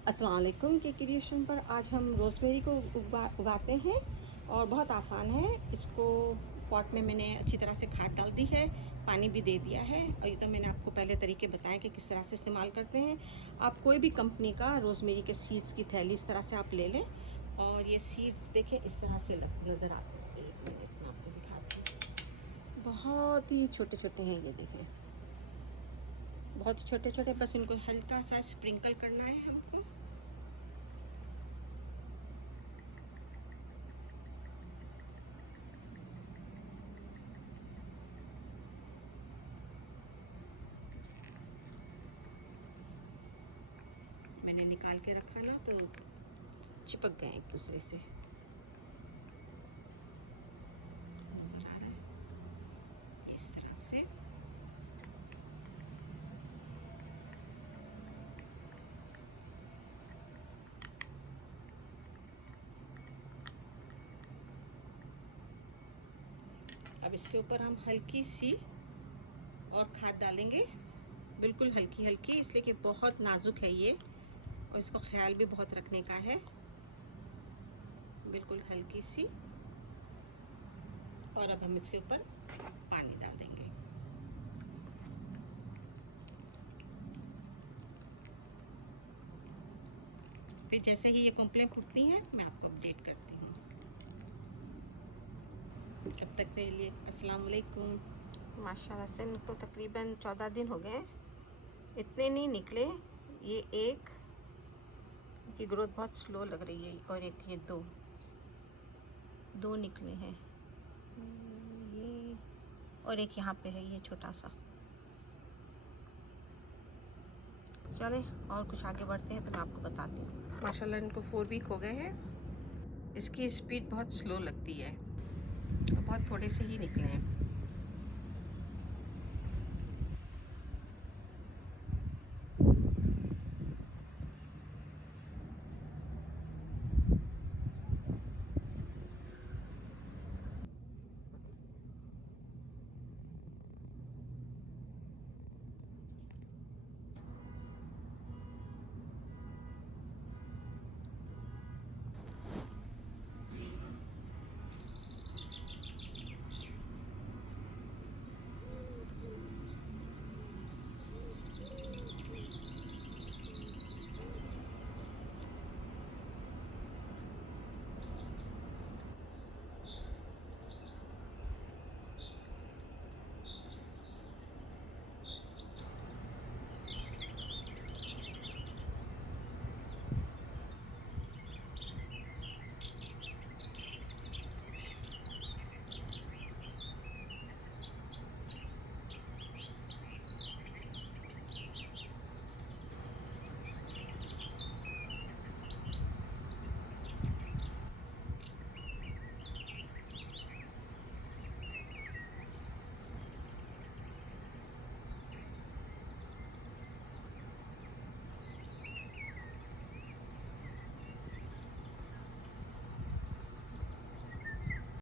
अस्सलाम वालेकुम के क्रिएशन पर आज हम रोज़मेरी को उगाते हैं और बहुत आसान है। इसको पॉट में मैंने अच्छी तरह से खाद डाल दी है, पानी भी दे दिया है और ये तो मैंने आपको पहले तरीके बताए कि किस तरह से इस्तेमाल करते हैं। आप कोई भी कंपनी का रोज़मेरी के सीड्स की थैली इस तरह से आप ले लें और ये सीड्स देखें इस तरह से नज़र आते हैं। एक मिनट में आपको दिखाती हूँ, बहुत ही छोटे छोटे हैं, ये देखें बहुत छोटे छोटे। बस इनको हल्का सा स्प्रिंकल करना है हमको। मैंने निकाल के रखा ना तो चिपक गए एक दूसरे से, नजर आ रहा है इस तरह से। अब इसके ऊपर हम हल्की सी और खाद डालेंगे, बिल्कुल हल्की हल्की, इसलिए कि बहुत नाजुक है ये और इसको ख्याल भी बहुत रखने का है। बिल्कुल हल्की सी, और अब हम इसके ऊपर पानी डाल देंगे। फिर जैसे ही ये कोंपलें फूटती हैं मैं आपको अपडेट करती हूँ। तब तक के लिए अस्सलाम वालेकुम। माशाल्लाह से इनको तकरीबन 14 दिन हो गए, इतने नहीं निकले। ये एक की ग्रोथ बहुत स्लो लग रही है और एक ये दो निकले हैं, ये और एक यहाँ पे है ये छोटा सा। चले और कुछ आगे बढ़ते हैं तो मैं आपको बताती हूँ। माशाल्लाह इनको 4 वीक हो गए हैं। इसकी स्पीड बहुत स्लो लगती है, बहुत थोड़े से ही निकले हैं।